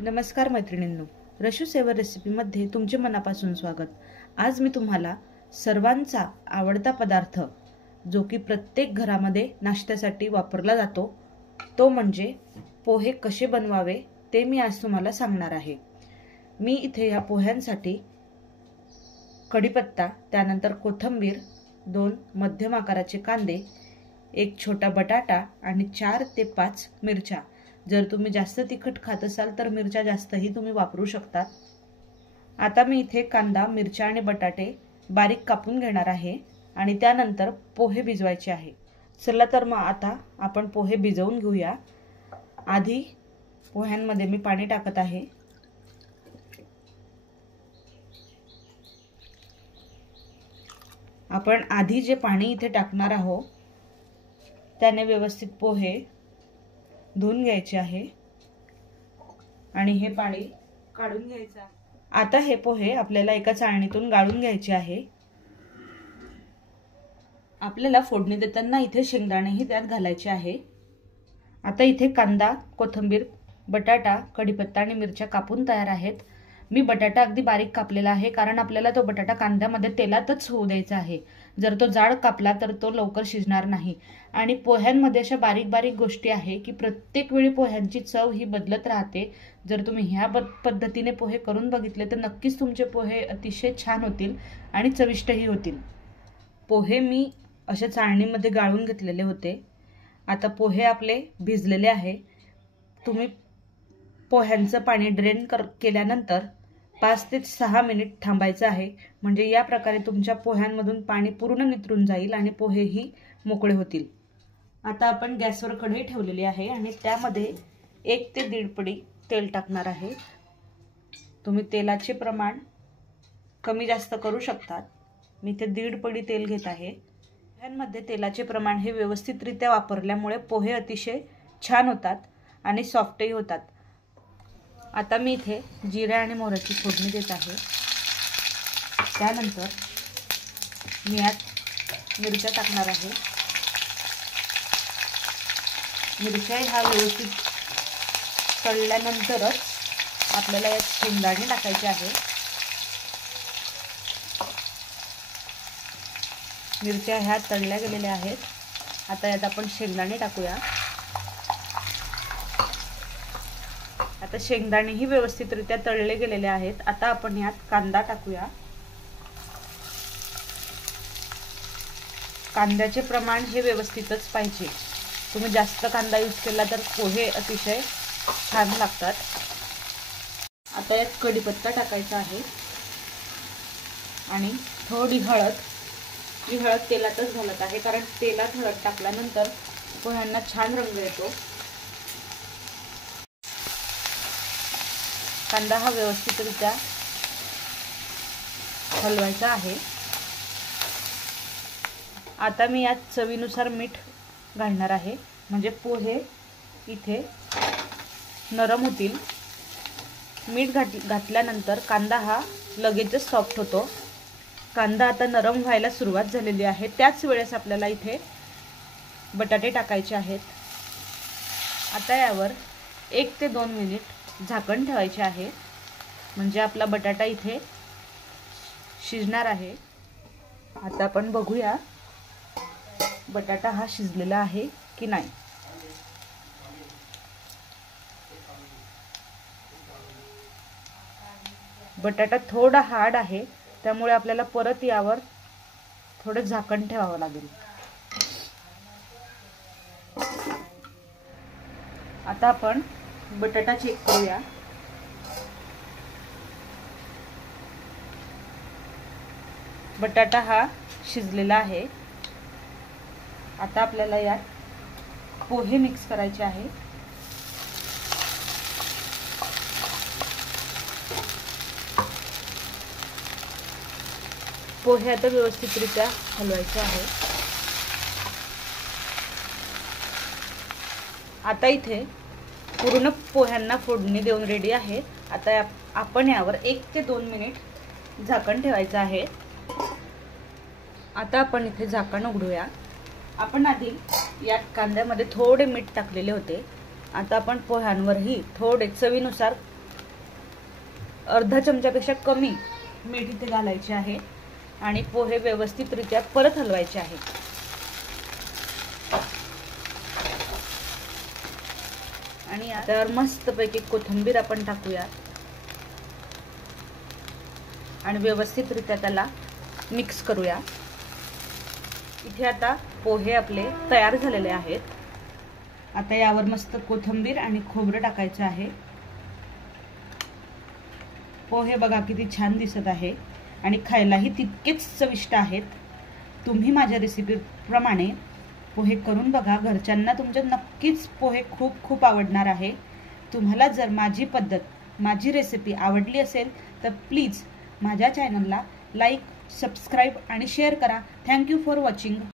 नमस्कार मैत्रिणींनो, रशू सेवर रेसिपीमध्ये तुमचे मनापासून स्वागत। आज मी तुम्हाला सर्वांचा आवडता पदार्थ जो की प्रत्येक घरामध्ये नाश्त्यासाठी वापरला जातो तो म्हणजे पोहे कसे बनवावे ते मी आज तुम्हाला सांगणार आहे। मी इथे या पोह्यांसाठी कढीपत्ता, त्यानंतर कोथिंबीर, 2 मध्यम आकाराचे कांदे, एक छोटा बटाटा आणि 4 ते 5 मिरच्या। जर तुम्ही जास्त तिखट खात असाल तर मिरच्या जास्तही तुम्ही वापरू शकता। आता मी इथे कांदा, मिरच्या आणि बटाटे बारीक कापून घेणार आहे आणि त्यानंतर पोहे भिजवायचे आहे। चला तर मग आता आपण पोहे भिजवून घेऊया। आधी पोह्यांमध्ये मी पाणी टाकत आहे। आपण आधी जे पाणी इथे टाकणार आहोत त्याने व्यवस्थित पोहे धुवून घ्यायचे आहे आणि हे पाणी काढून घ्यायचं आहे। आता हे पोहे आपल्याला एका चाळणीतून गाळून घ्यायचे आहे। आपल्याला फोडणी देताना इथे शेंगदाणेही त्यात घालायचे आहे। आता इथे कांदा, कोथिंबीर, बटाटा, कढीपत्ता आणि मिरच्या कापून तयार आहेत। मी बटाटा अगदी बारीक कापलेला आहे कारण आपल्याला तो बटाटा कांद्यामध्ये तेलातच होऊ द्यायचा आहे। जर तो जाड कापला तर तो लवकर शिजणार नाही। आणि पोह्यांमध्ये अशा बारीक बारीक गोष्टी आहे की प्रत्येक वेळी पोह्यांची चव ही बदलत राहते। जर तुम्ही ह्या पद्धतीने पोहे करून बघितले तर नक्कीच तुमचे पोहे अतिशय छान होतील आणि चविष्टही होतील। पोहे मी अशा चाळणीमध्ये गाळून घेतलेले होते। आता पोहे आपले भिजलेले आहे। तुम्ही पोह्यांचं पाणी ड्रेन केल्यानंतर 5 ते 6 मिनिट थांबायचं आहे, म्हणजे या प्रकारे तुमच्या पोह्यांमधून पाणी पूर्ण नितरून जाईल आणि पोहेही मोकळे होतील। आता आपण गॅसवर कढई ठेवलेली आहे आणि त्यामध्ये 1 ते 1.5 पडी तेल टाकणार आहे। तुम्ही तेलाचे प्रमाण कमी जास्त करू शकता। मी ते 1.5 पडी तेल घेत आहे। पोह्यांमध्ये तेलाचे प्रमाण हे व्यवस्थितरित्या वापरल्यामुळे पोहे अतिशय छान होतात आणि सॉफ्टही होतात। आता मी इथे जिरा आणि मोहरीची फोडणी देत आहे। त्यानंतर मी यात मिरच्या टाकणार आहे। मिरच्या हा व्यवस्थित तळल्यानंतरच आपल्याला यात शेंगदाणे टाकायचे आहे। मिरच्या ह्या तळल्या गेलेल्या आहेत। आता यात आपण शेंगदाणे टाकूया। आता शेंगदाणेही व्यवस्थितरित्या तळले गेलेले आहेत। आता आपण यात कांदा टाकूया। कांद्याचे प्रमाण हे व्यवस्थितच पाहिजे। तुम्ही जास्त कांदा यूज केला तर पोहे अतिशय छान लागतात। आता यात कढीपत्ता टाकायचा आहे आणि थोडी हळद। ही हळद तेलातच घालत आहे कारण तेलात हळद टाकल्यानंतर पोह्यांना छान रंग येतो। कांदा हा व्यवस्थितरित्या हलवायचा आहे। आता मी यात चवीनुसार मीठ घालणार आहे, म्हणजे पोहे इथे नरम होतील। मीठ घातल्यानंतर कांदा हा लगेचच सॉफ्ट होतो। कांदा आता नरम व्हायला सुरुवात झालेली आहे। त्याच वेळेस आपल्याला इथे बटाटे टाकायचे आहेत। आता यावर 1 ते 2 मिनिट झाकण ठेवायचे आहे, म्हणजे आपला बटाटा इथे शिजणार आहे। आता आपण बघूया बटाटा हा शिजलेला आहे की नाही। बटाटा थोडा हार्ड आहे, त्यामुळे आपल्याला परत यावर थोडं झाकण ठेवावं लागेल। आता आपण बटाटा चेक करूया। बटाटा हा शिजलेला आहे। आता आपल्याला यात पोहे मिक्स करायचे आहे। पोहे आता व्यवस्थितरित्या हलवायचे आहे। आता इथे पूर्ण पोह्यांना फोडणी देऊन रेडी आहे। आता आपण यावर 1 ते 2 मिनिट झाकण ठेवायचं आहे। आता आपण इथे झाकण उघडूया। आपण आधी या कांद्यामध्ये थोडे मीठ टाकलेले होते। आता आपण पोह्यांवरही थोडे चवीनुसार अर्धा चमच्यापेक्षा कमी मीठ इथे घालायचे आहे आणि पोहे व्यवस्थितरित्या परत हलवायचे आहे। आणि आता मस्तपैकी कोथिंबीर आपण टाकूया आणि व्यवस्थितरित्या त्याला मिक्स करूया। इथे आता पोहे आपले तयार झालेले आहेत। आता यावर मस्त कोथिंबीर आणि खोबरं टाकायचं आहे। पोहे बघा किती छान दिसत आहे आणि खायलाही तितकेच चविष्ट आहेत। तुम्ही माझ्या रेसिपी प्रमाणे पोहे करून बघा, घरच्यांना तुमच्या नक्कीच पोहे खूप खूप आवडणार आहे। तुम्हाला जर माझी पद्धत, माझी रेसिपी आवडली असेल तर प्लीज माझ्या चॅनलला लाईक, सबस्क्राईब आणि शेअर करा। Thank you for watching.